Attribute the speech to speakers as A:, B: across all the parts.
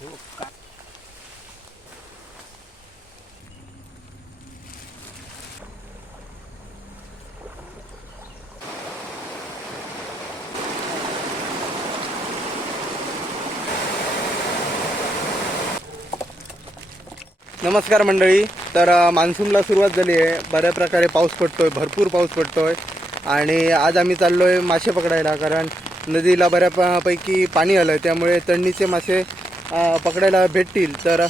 A: नमस्कार मंडळी. तर मान्सूनला सुरुवात झाली आहे. बऱ्या प्रकारे पाऊस पडतोय भरपूर पाऊस पडतोय. आणि आज आम्ही चाललोय मासे पकडायला कारण नदीला बऱ्यापैकी पाणी आलं आहे त्यामुळे तंडीचे मासे पकडायला भेटतील. तर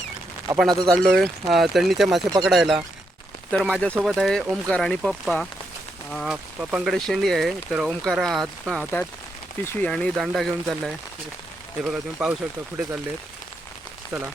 A: आपण आता चाललो आहे तळणीचे मासे पकडायला. तर माझ्यासोबत आहे ओमकार आणि पप्पा. पप्पांकडे शेंडी आहे. तर ओमकार हात हातात पिशवी आणि दांडा घेऊन चालला आहे हे बघा तुम्ही पाहू शकता कुठे चालले चला.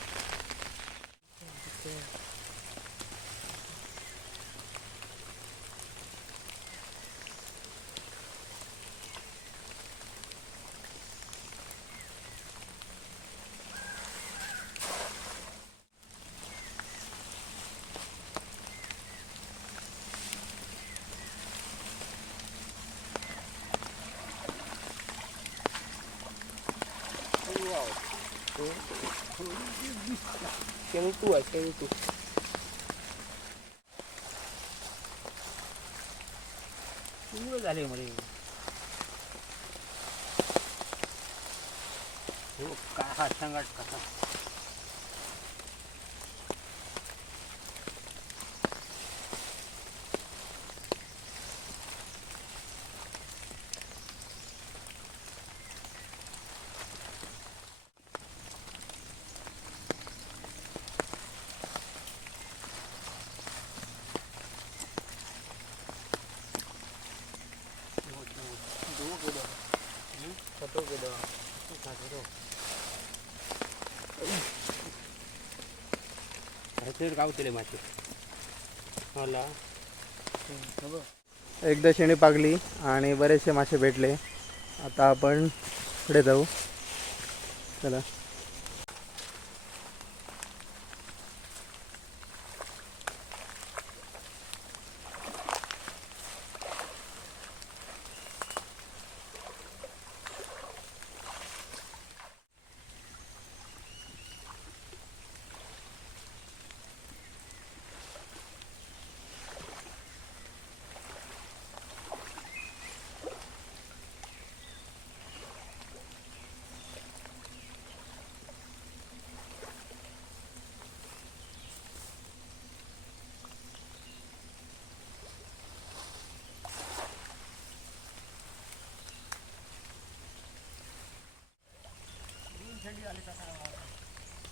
B: शेंगटू आहे शेंगटू पिवळं झाले मध्ये हो काय हा सांगाट कसा फोटो गावतले मासे मला
A: एकदा शेणी पागली आणि बरेचसे मासे भेटले. आता आपण पुढे जाऊ. चला.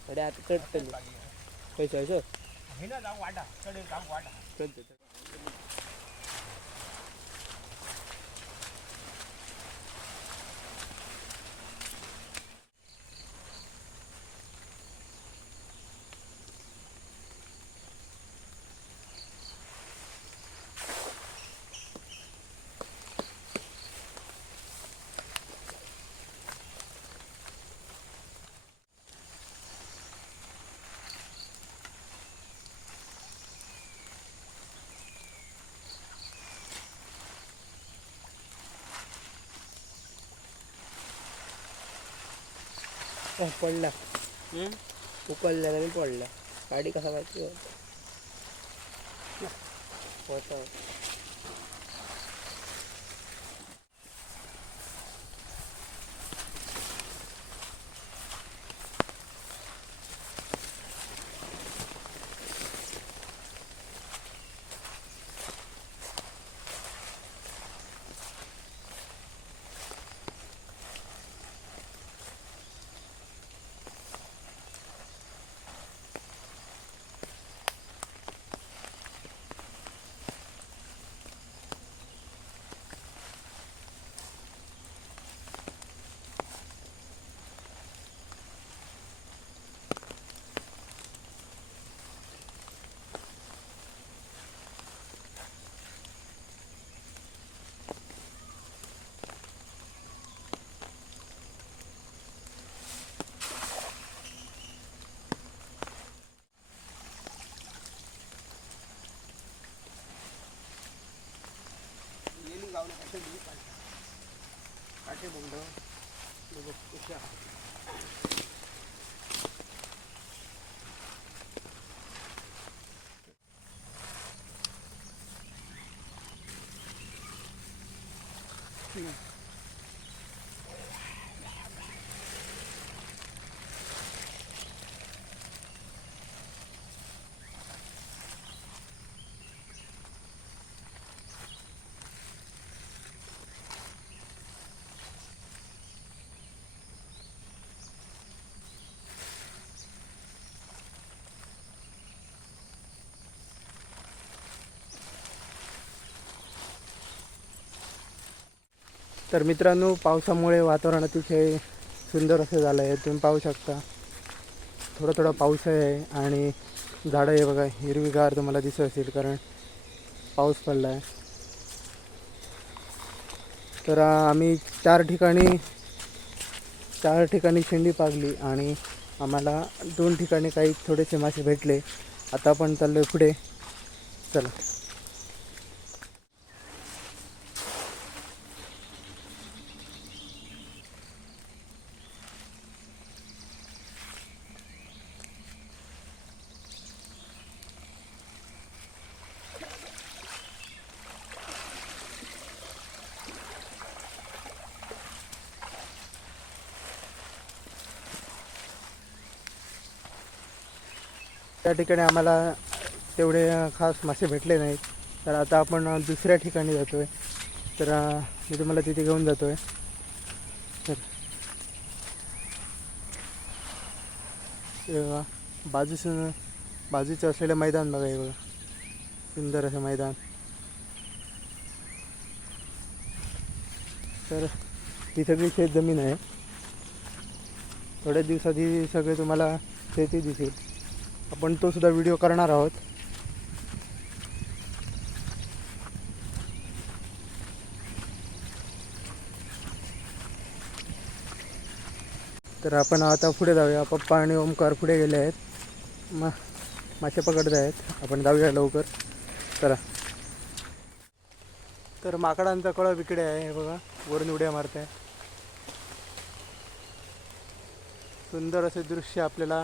B: कडे आता चढतं पैसे असं पडला. उकलल्या आणि पडला. गाडी कसा 뭔가 이거 끝이야. 응.
A: तर मित्रांनो पावसामुळे वातावरण अतिशय सुंदर असं झालं आहे तुम्ही पाहू शकता. थोडा थोडा पाऊस आहे आणि झाडं आहे बघा हिरवीगार तुम्हाला दिसत असेल कारण पाऊस पडला आहे तर आम्ही चार ठिकाणी चार ठिकाणी शेंडी पागली आणि आम्हाला दोन ठिकाणी काही थोडेसे मासे भेटले. आता आपण चाललो आहे पुढे. चला. त्या ठिकाणी आम्हाला तेवढे खास मासे भेटले नाहीत. तर आता आपण दुसऱ्या ठिकाणी जातो आहे तर मी तुम्हाला तिथे घेऊन जातो आहे तर बाजूसून बाजूचं बाजूचं असलेलं मैदान बघा हे बघा. सुंदर असं मैदान. तर ही सगळी शेत जमीन आहे. थोड्या दिवसात ही सगळे तुम्हाला शेती दिसेल. आपण तो सुद्धा व्हिडिओ करणार आहोत. तर आपण आता पुढे जाऊया. पप्पा आणि ओमकार पुढे गेले आहेत. मा मासे पकडत आहेत. आपण जाऊया लवकर. चला. तर माकडांचा कळप इकडे आहे. हे बघा वरून उड्या मारत आहे सुंदर असे दृश्य आपल्याला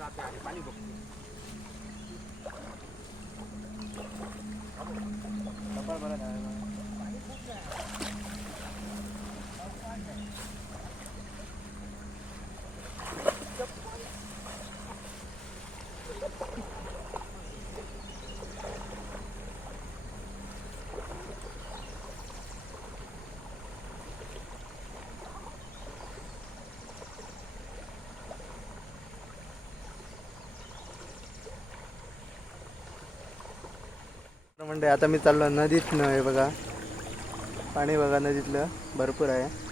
A: हम्म. तर म्हणजे आता मी चाललो नदीतनं आहे बघा. पाणी बघा नदीतलं. भरपूर आहे.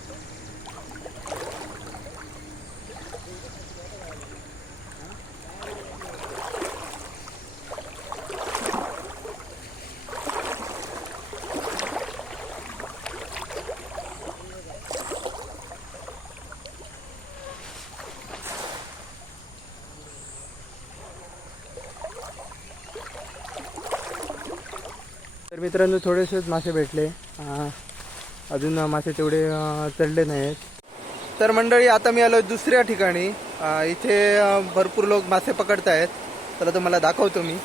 A: तर मित्रांनो थोडेसेच मासे भेटले. अजून मासे तेवढे चढले चढले नाहीत तर मंडळी आता मी आलो दुसऱ्या ठिकाणी. इथे भरपूर लोक मासे पकडत आहेत तर तुम्हाला दाखवतो मी.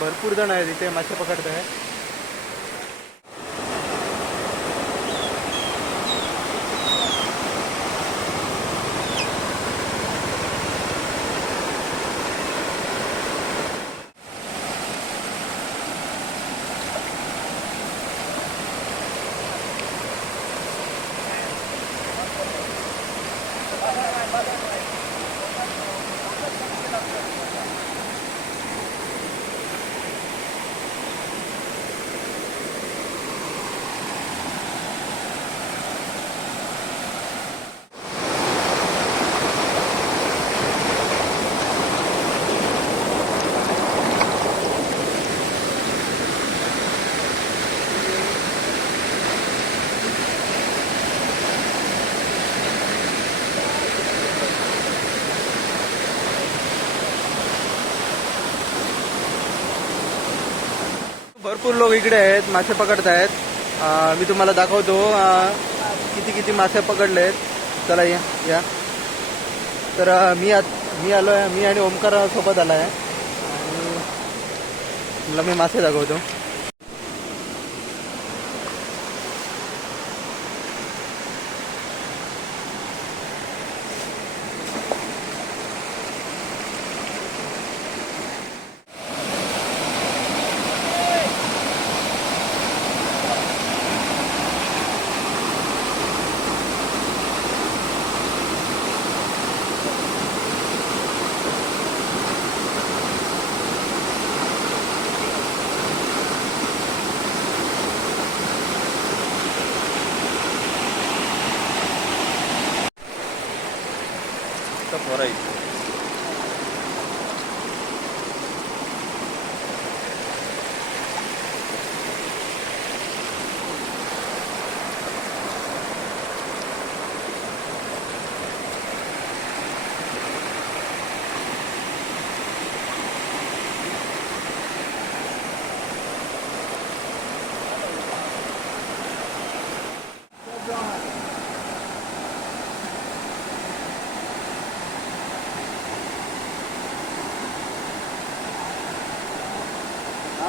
A: भरपूर जण आहेत इथे मासे पकडत आहेत my mother and I. भरपूर लोक इकडे आहेत मासे पकडत आहेत मी तुम्हाला दाखवतो किती किती मासे पकडले आहेत चला या या. तर मी आत मी आलो आहे मी आणि ओमकारासोबत आला आहे आणि मी मासे दाखवतो. Bora aí.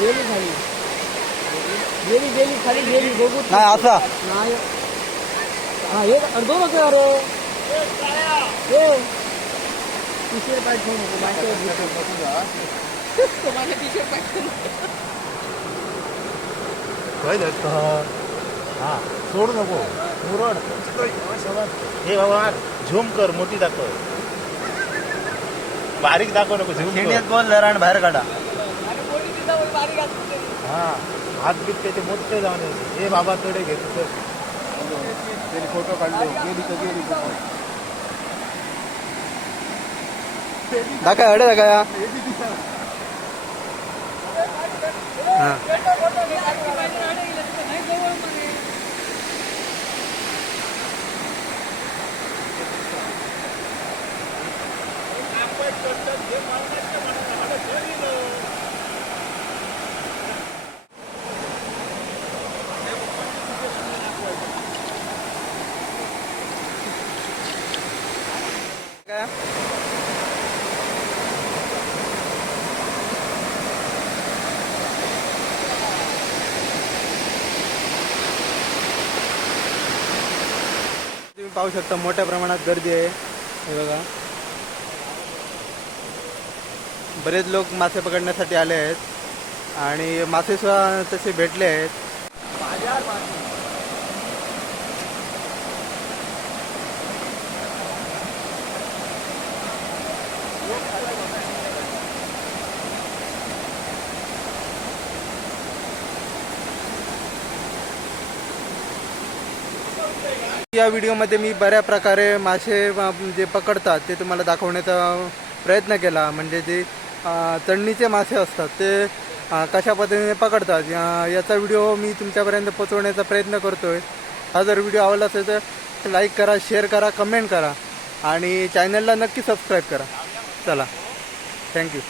B: गेली खाली. गेली गेली खाली गेली. बघू
A: नाही असा.
B: नाही. हा हे दोन होते अरे. हे ठेवू नको माझ्या
C: हा सोडू नको. मुरड. हे बाबा झूम कर मोठी दाखव. बारीक दाखव नको झूम
A: बोल जरा आणि बाहेर काढा.
C: हा हात बीत त्याचे मोठे जाऊन हे बाबा कडे घेत फ़ोटो काढले गेली तर गेली
A: दाखा अडे दाखा या हा काय? तुम्ही पाहू शकता मोठ्या प्रमाणात गर्दी आहे. हे बघा. बरेच लोक मासे पकडण्यासाठी आले आहेत आणि मासे सुद्धा तसे भेटले आहेत. या व्हिडिओमध्ये मी बऱ्या प्रकारे मासे जे पकडतात ते तुम्हाला दाखवण्याचा प्रयत्न केला. म्हणजे जे चढणीचे तळणीचे मासे असतात ते कशा पद्धतीने पकडतात या- याचा व्हिडिओ मी तुमच्यापर्यंत पोचवण्याचा प्रयत्न करतोय. हा जर व्हिडिओ आवडला असेल तर लाईक करा शेअर करा कमेंट करा आणि चॅनलला नक्की सबस्क्राईब करा. चला. थँक्यू.